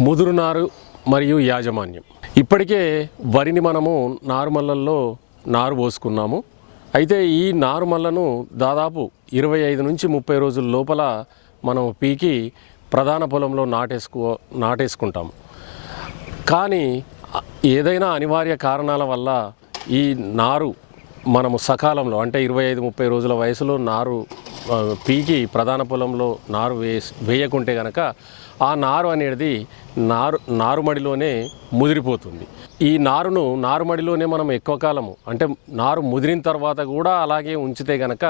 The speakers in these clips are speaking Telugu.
ముదురు నారు మరియు యాజమాన్యం. ఇప్పటికే వరిని మనము నారుమల్లల్లో నారు పోసుకున్నాము. అయితే ఈ నారుమల్లను దాదాపు ఇరవై ఐదు నుంచి ముప్పై రోజుల లోపల మనం పీకి ప్రధాన పొలంలో నాటేసుకో నాటేసుకుంటాము కానీ ఏదైనా అనివార్య కారణాల వల్ల ఈ నారు మనము సకాలంలో అంటే ఇరవై ఐదు ముప్పై రోజుల వయసులో నారు పీకి ప్రధాన పొలంలో నారు వేసి వేయకుంటే కనుక ఆ నారు అనేది నారు నారుమడిలోనే ముదిరిపోతుంది. ఈ నారును నారుమడిలోనే మనం ఎక్కువ కాలము అంటే నారు ముదిరిన తర్వాత కూడా అలాగే ఉంచితే గనక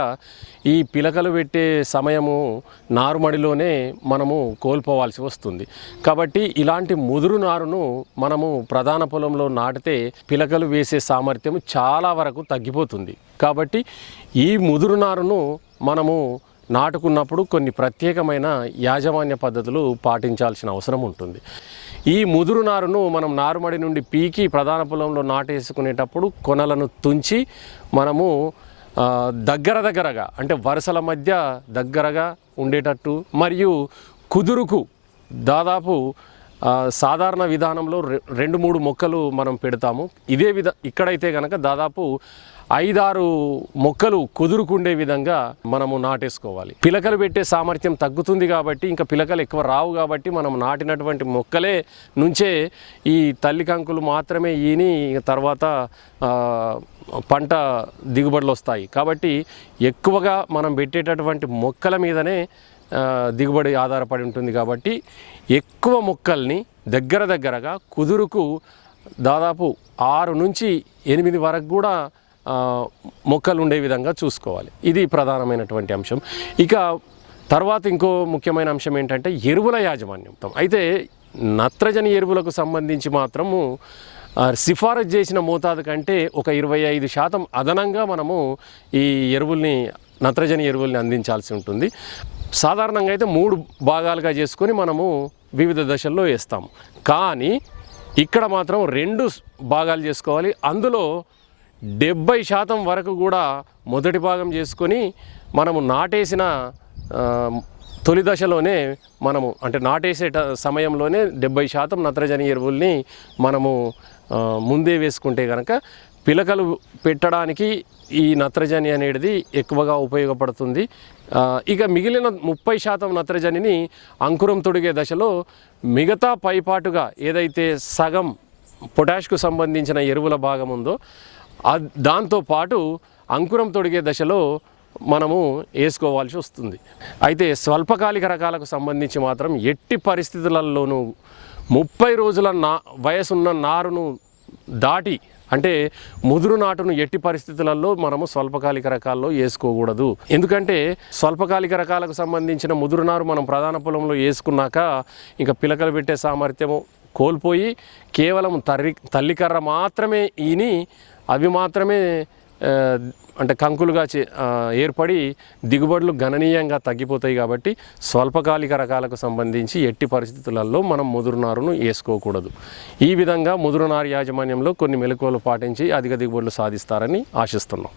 ఈ పిలకలు పెట్టే సమయము నారుమడిలోనే మనము కోల్పోవాల్సి వస్తుంది. కాబట్టి ఇలాంటి ముదురు నారును మనము ప్రధాన పొలంలో నాటితే పిలకలు వేసే సామర్థ్యం చాలా వరకు తగ్గిపోతుంది. కాబట్టి ఈ ముదురు నారును మనము నాటుకున్నప్పుడు కొన్ని ప్రత్యేకమైన యాజమాన్య పద్ధతులు పాటించాల్సిన అవసరం ఉంటుంది. ఈ ముదురు నారును మనం నారుమడి నుండి పీకి ప్రధాన పొలంలో నాటేసుకునేటప్పుడు కొనలను తుంచి మనము దగ్గర దగ్గరగా అంటే వరుసల మధ్య దగ్గరగా ఉండేటట్టు మరియు కుదురుకు దాదాపు సాధారణ విధానంలో రె- రెండు మూడు మొక్కలు మనం పెడతాము. ఇదే విధ ఇక్కడైతే కనుక దాదాపు ఐదారు మొక్కలు కుదురుకుండే విధంగా మనము నాటేసుకోవాలి. పిలకలు పెట్టే సామర్థ్యం తగ్గుతుంది కాబట్టి ఇంకా పిలకలు ఎక్కువ రావు కాబట్టి మనం నాటినటువంటి మొక్కలే నుంచే ఈ తల్లి కంకులు మాత్రమే ఈని తర్వాత పంట దిగుబడులు వస్తాయి కాబట్టి ఎక్కువగా మనం పెట్టేటటువంటి మొక్కల మీదనే దిగుబడి ఆధారపడి ఉంటుంది కాబట్టి ఎక్కువ మొక్కల్ని దగ్గర దగ్గరగా కుదురుకు దాదాపు ఆరు నుంచి ఎనిమిది వరకు కూడా మొక్కలు ఉండే విధంగా చూసుకోవాలి. ఇది ప్రధానమైనటువంటి అంశం. ఇక తర్వాత ఇంకో ముఖ్యమైన అంశం ఏంటంటే ఎరువుల యాజమాన్యం. అయితే నత్రజని ఎరువులకు సంబంధించి మాత్రము సిఫారసు చేసిన మోతాదు కంటే ఒక ఇరవై ఐదు శాతం అదనంగా మనము ఈ ఎరువుల్ని నత్రజని ఎరువుల్ని అందించాల్సి ఉంటుంది. సాధారణంగా అయితే మూడు భాగాలుగా చేసుకొని మనము వివిధ దశల్లో వేస్తాము. కానీ ఇక్కడ మాత్రం రెండు భాగాలు చేసుకోవాలి. అందులో డెబ్బై శాతం వరకు కూడా మొదటి భాగం చేసుకొని మనము నాటేసిన తొలి దశలోనే మనము అంటే నాటేసే ట- సమయంలోనే డెబ్బై శాతం నత్రజని ఎరువుల్ని మనము ముందే వేసుకుంటే కనుక పిలకలు పెట్టడానికి ఈ నత్రజని అనేది ఎక్కువగా ఉపయోగపడుతుంది. ఇక మిగిలిన ముప్పై శాతం నత్రజనిని అంకురం తొడిగే దశలో మిగతా పైపాటుగా ఏదైతే సగం పొటాష్కు సంబంధించిన ఎరువుల భాగం ఉందో అద్- దాంతోపాటు అంకురం తొడిగే దశలో మనము వేసుకోవాల్సి వస్తుంది. అయితే స్వల్పకాలిక రకాలకు సంబంధించి మాత్రం ఎట్టి పరిస్థితులలోనూ ముప్పై రోజుల నా వయసున్న నారును దాటి అంటే ముదురు నాటును ఎట్టి పరిస్థితులలో మనము స్వల్పకాలిక రకాల్లో వేసుకోకూడదు. ఎందుకంటే స్వల్పకాలిక రకాలకు సంబంధించిన ముదురు నారు మనం ప్రధాన పొలంలో వేసుకున్నాక ఇంకా పిలకలు పెట్టే సామర్థ్యము కోల్పోయి కేవలం తర్రి తల్లికర్ర మాత్రమే ఈని అవి మాత్రమే అంటే కంకులుగా చే ఏర్పడి దిగుబడులు గణనీయంగా తగ్గిపోతాయి కాబట్టి స్వల్పకాలిక రకాలకు సంబంధించి ఎట్టి పరిస్థితులలో మనం ముదురునారును వేసుకోకూడదు. ఈ విధంగా ముదురునారు యాజమాన్యంలో కొన్ని మెలకువలు పాటించి అధిక దిగుబడులు సాధిస్తారని ఆశిస్తున్నాం.